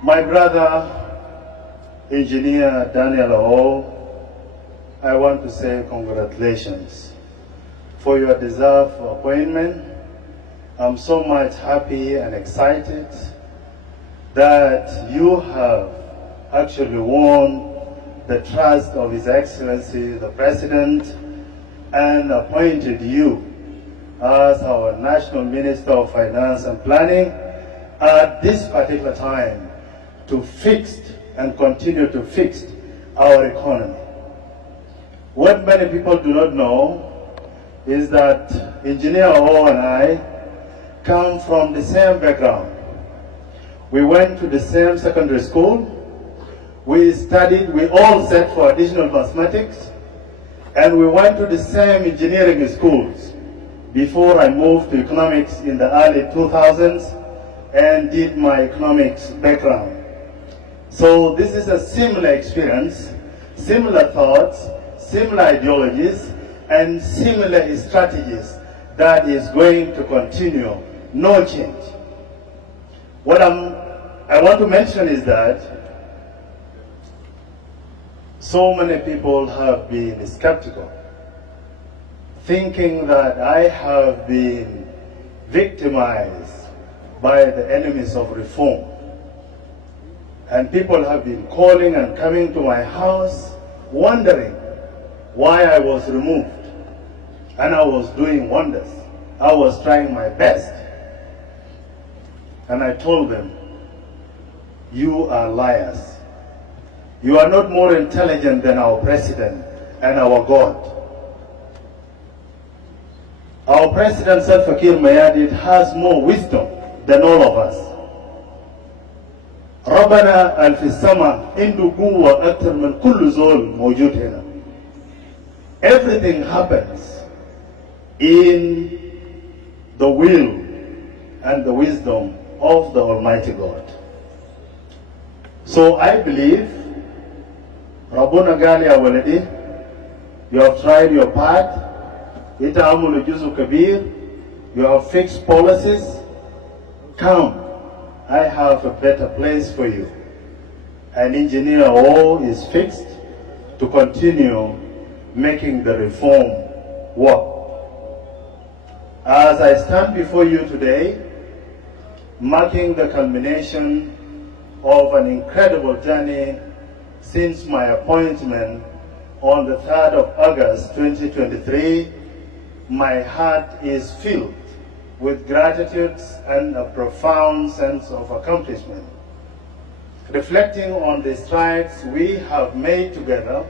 My brother, Engineer Daniel O, I want to say congratulations for your deserved appointment. I'm so much happy and excited that you have actually won the trust of His Excellency, the President, and appointed you as our National Minister of Finance and Planning at this particular time to fix and continue to fix our economy. What many people do not know is that Engineer O and I come from the same background. We went to the same secondary school. We studied, we all sat for additional mathematics, and we went to the same engineering schools before I moved to economics in the early 2000s and did my economics background. So this is a similar experience, similar thoughts, similar ideologies, and similar strategies that is going to continue, no change. What I want to mention is that so many people have been skeptical, thinking that I have been victimized by the enemies of reform. And people have been calling and coming to my house wondering why I was removed. And I was doing wonders. I was trying my best. And I told them, you are liars. You are not more intelligent than our president and our God. Our president, Salva Kiir Mayardit, has more wisdom than all of us. ربنا الفي السماء عنده قوة أكثر من كل زول موجود هنا. Everything happens in the will and the wisdom of the Almighty God. So I believe, Rabbuna Gali Awaladi, you have tried your part. Ita amulu juzu kabir. You have fixed policies. Come, I have a better place for you. And Engineer O is fixed to continue making the reform work. As I stand before you today, marking the culmination of an incredible journey since my appointment on the 3rd of August 2023, my heart is filled with gratitude and a profound sense of accomplishment. Reflecting on the strides we have made together,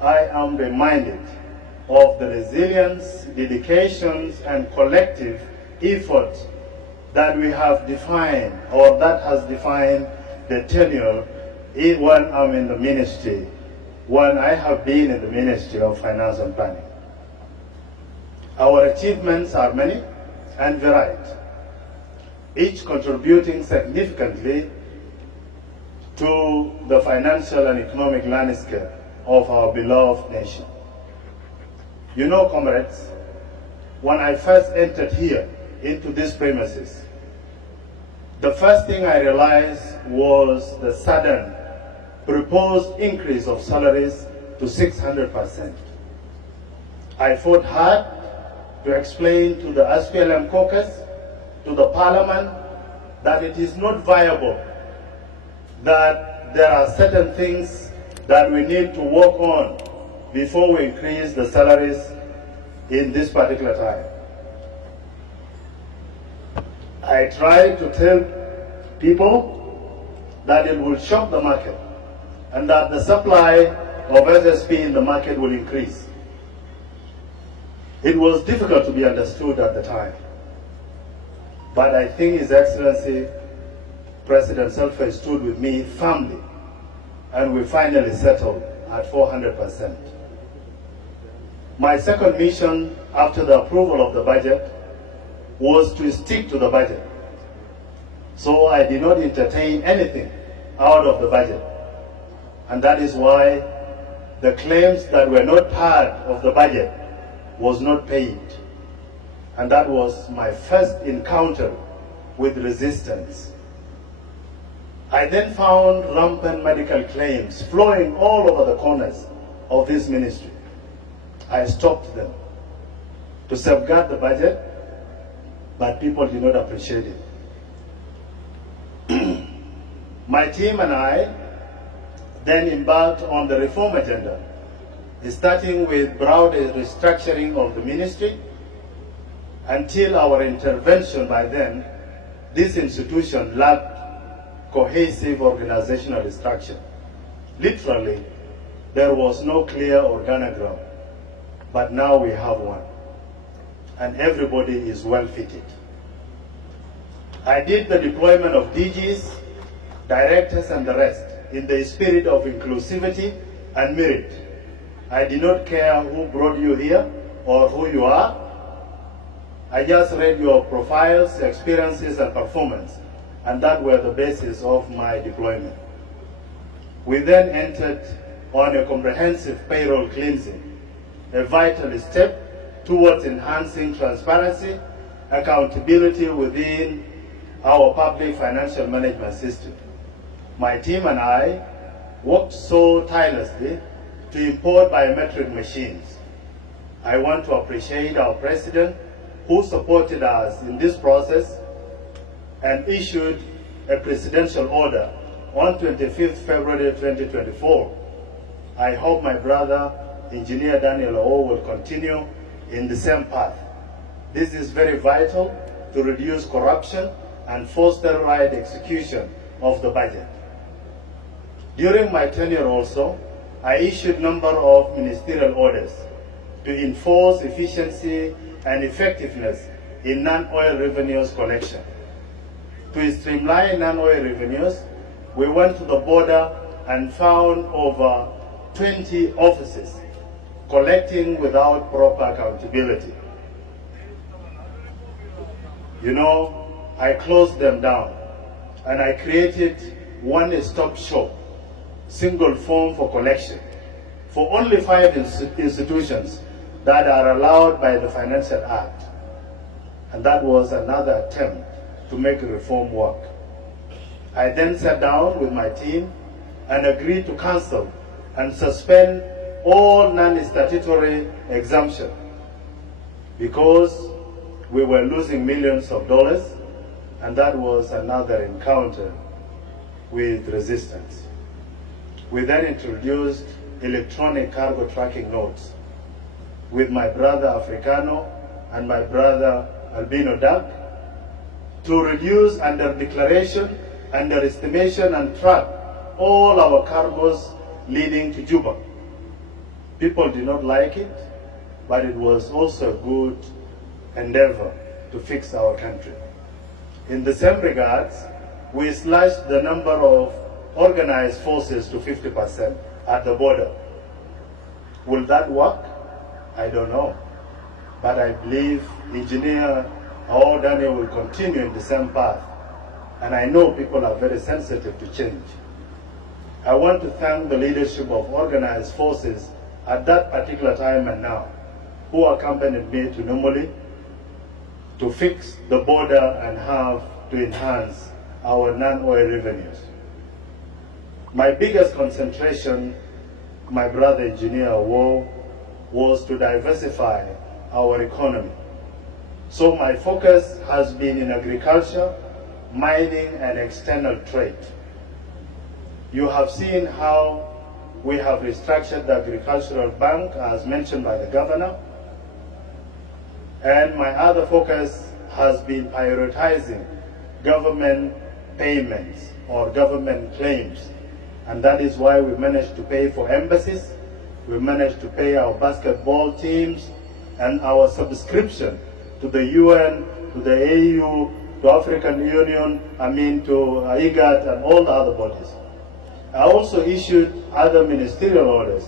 I am reminded of the resilience, dedications, and collective effort that we have defined, or that has defined the tenure when I'm in the ministry, when I have been in the Ministry of Finance and Planning. Our achievements are many and varied, each contributing significantly to the financial and economic landscape of our beloved nation. You know, comrades, when I first entered here into these premises, the first thing I realized was the sudden proposed increase of salaries to 600%. I fought hard to explain to the SPLM caucus, to the parliament, that it is not viable, that there are certain things that we need to work on before we increase the salaries in this particular time. I tried to tell people that it will shock the market and that the supply of SSP in the market will increase. It was difficult to be understood at the time. But I think His Excellency President Salva stood with me firmly, and we finally settled at 400%. My second mission after the approval of the budget was to stick to the budget. So I did not entertain anything out of the budget. And that is why the claims that were not part of the budget was not paid. And that was my first encounter with resistance. I then found rampant medical claims flowing all over the corners of this ministry. I stopped them to safeguard the budget, but people did not appreciate it. My team and I then embarked on the reform agenda, starting with broad restructuring of the ministry. Until our intervention by then, this institution lacked cohesive organizational structure. Literally, there was no clear organogram, but now we have one, and everybody is well fitted. I did the deployment of DGs, directors, and the rest in the spirit of inclusivity and merit. I did not care who brought you here or who you are. I just read your profiles, experiences, and performance, and that were the basis of my deployment. We then entered on a comprehensive payroll cleansing, a vital step towards enhancing transparency, accountability within our public financial management system. My team and I worked so tirelessly to import biometric machines. I want to appreciate our president, who supported us in this process and issued a presidential order on 25th February 2024. I hope my brother, Engineer Daniel O, will continue in the same path. This is very vital to reduce corruption and foster right execution of the budget. During my tenure also, I issued a number of ministerial orders to enforce efficiency and effectiveness in non-oil revenues collection. To streamline non-oil revenues, we went to the border and found over 20 offices collecting without proper accountability. You know, I closed them down and I created one-stop shop, single form for collection for only 5 institutions that are allowed by the Financial Act. And that was another attempt to make reform work. I then sat down with my team and agreed to cancel and suspend all non-statutory exemption because we were losing millions of dollars, and that was another encounter with resistance. We then introduced electronic cargo tracking notes with my brother Africano and my brother Albino Duck to reduce under-declaration, underestimation, and track all our cargoes leading to Juba. People did not like it, but it was also a good endeavor to fix our country. In the same regards, we slashed the number of organized forces to 50% at the border. Will that work? I don't know. But I believe Engineer Daniel will continue in the same path. And I know people are very sensitive to change. I want to thank the leadership of organized forces at that particular time and now, who accompanied me to Numuli to fix the border and have to enhance our non-oil revenues. My biggest concentration, my brother Engineer Wo, was to diversify our economy. So my focus has been in agriculture, mining, and external trade. You have seen how we have restructured the agricultural bank, as mentioned by the governor. And my other focus has been prioritizing government payments or government claims. And that is why we managed to pay for embassies, we managed to pay our basketball teams, and our subscription to the UN, to the AU, to African Union, to IGAD, and all the other bodies. I also issued other ministerial orders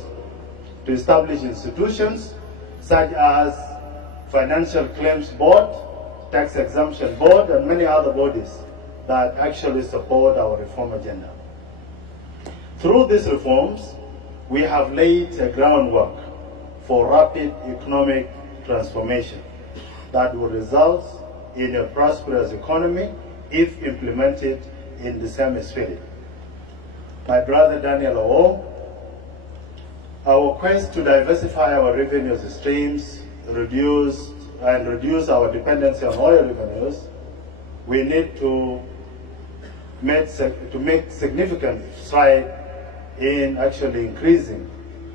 to establish institutions such as Financial Claims Board, Tax Exemption Board, and many other bodies that actually support our reform agenda. Through these reforms, we have laid a groundwork for rapid economic transformation that will result in a prosperous economy if implemented in the same spirit. my brother Daniel O, our quest to diversify our revenue streams, reduce our dependency on oil revenues, we need to make significant stride in actually increasing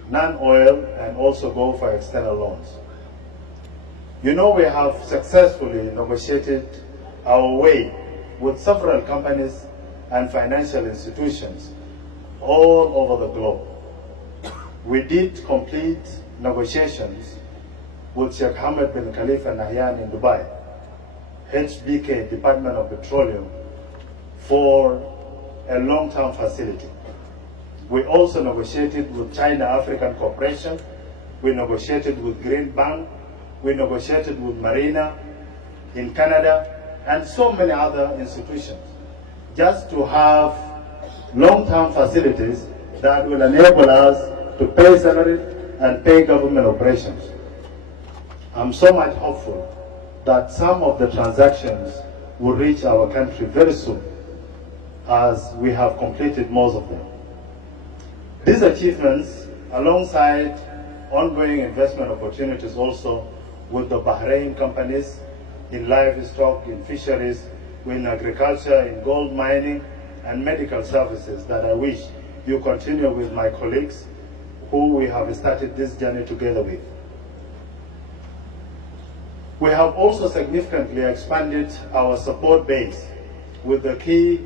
non-oil and also go for external loans. You know, we have successfully negotiated our way with several companies and financial institutions all over the globe. We did complete negotiations with Sheikh Hamad bin Khalifa Nahyan in Dubai, HBK, Department of Petroleum, for a long-term facility. We also negotiated with China African Corporation, we negotiated with Green Bank, we negotiated with Marina in Canada, and so many other institutions, just to have long-term facilities that will enable us to pay salaries and pay government operations. I'm so much hopeful that some of the transactions will reach our country very soon, as we have completed most of them. These achievements, alongside ongoing investment opportunities also with the Bahrain companies in livestock, in fisheries, in agriculture, in gold mining, and medical services, that I wish you continue with my colleagues who we have started this journey together with. We have also significantly expanded our support base with the key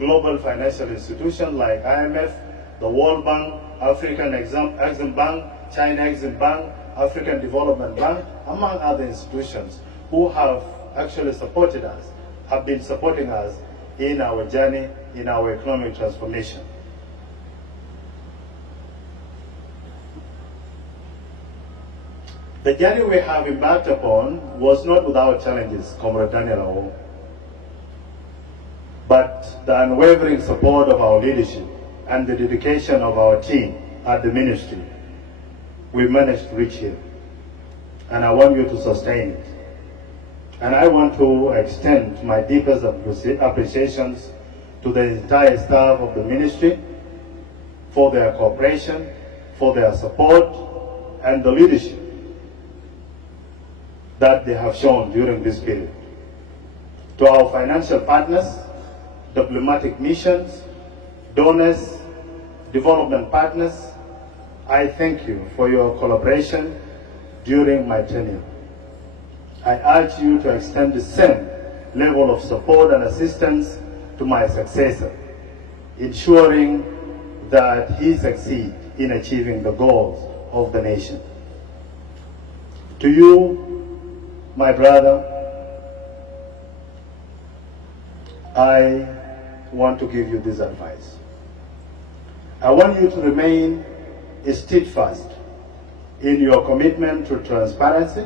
global financial institutions like IMF, the World Bank, African Exim Bank, China Exim Bank, African Development Bank, among other institutions who have actually supported us, have been supporting us in our journey, in our economic transformation. The journey we have embarked upon was not without challenges, Comrade Daniel O, but the unwavering support of our leadership and the dedication of our team at the ministry, we managed to reach here. And I want you to sustain it. And I want to extend my deepest appreciations to the entire staff of the ministry for their cooperation, for their support, and the leadership that they have shown during this period. To our financial partners, diplomatic missions, donors, development partners, I thank you for your collaboration during my tenure. I urge you to extend the same level of support and assistance to my successor, ensuring that he succeeds in achieving the goals of the nation. To you, my brother, I want to give you this advice. I want you to remain steadfast in your commitment to transparency,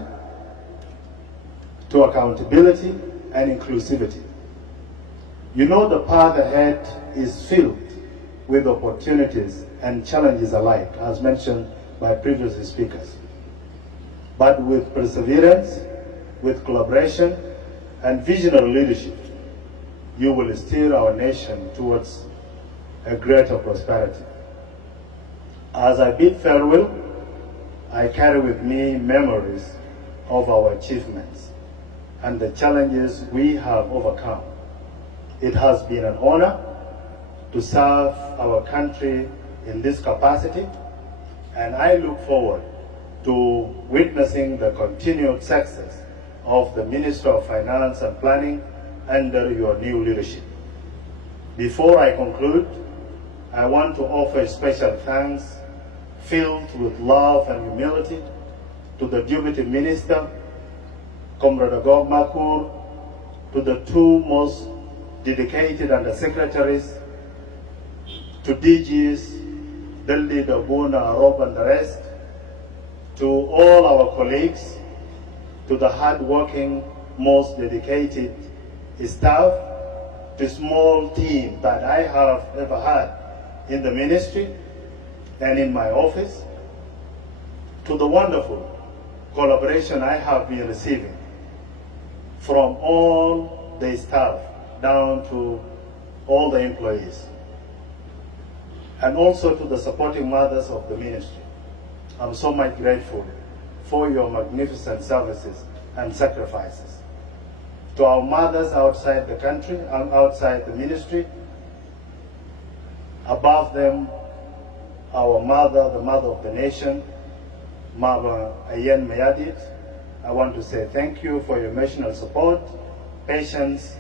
to accountability, and inclusivity. You know the path ahead is filled with opportunities and challenges alike, as mentioned by previous speakers. But with perseverance, with collaboration, and visionary leadership, you will steer our nation towards a greater prosperity. As I bid farewell, I carry with me memories of our achievements and the challenges we have overcome. It has been an honor to serve our country in this capacity, and I look forward to witnessing the continued success of the Minister of Finance and Planning under your new leadership. Before I conclude, I want to offer special thanks filled with love and humility to the Deputy Minister, Comrade Agog Makur, to the two most dedicated undersecretaries, to DGs, Deldi, Dabuna, Arob, and the rest, to all our colleagues, to the hard-working, most dedicated staff, the small team that I have ever had in the ministry and in my office, to the wonderful collaboration I have been receiving from all the staff down to all the employees. and also to the supporting mothers of the ministry. I'm so much grateful for your magnificent services and sacrifices. To our mothers outside the country and outside the ministry, above them, our mother, the mother of the nation, Mama Ayen Mayadit, I want to say thank you for your emotional support, patience,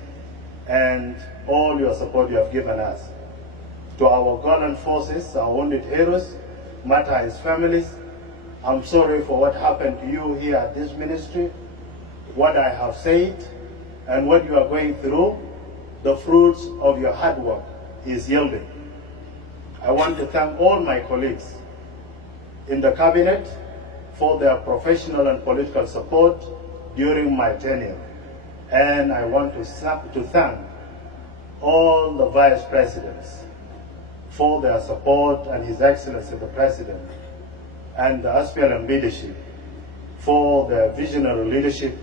and all your support you have given us. To our gallant forces, our wounded heroes, martyrs' families, I'm sorry for what happened to you here at this ministry, what I have said, and what you are going through. The fruits of your hard work is yielding. I want to thank all my colleagues in the cabinet for their professional and political support during my tenure. And I want to thank all the vice presidents for their support, and His Excellency the President and the aspirant leadership for their visionary leadership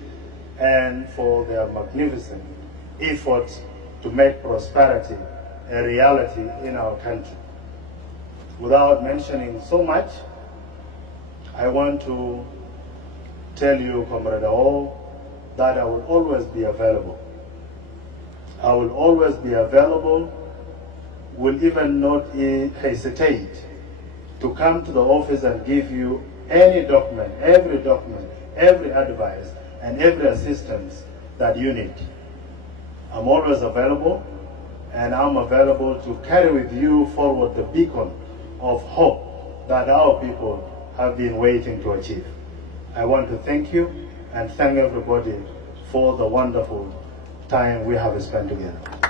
and for their magnificent efforts to make prosperity a reality in our country. Without mentioning so much, I want to tell you, Comrade O, that I will always be available. I will always be available, will even not hesitate to come to the office and give you any document, every advice, and every assistance that you need. I'm always available, and I'm available to carry with you forward the beacon of hope that our people have been waiting to achieve. I want to thank you and thank everybody for the wonderful time we have spent together.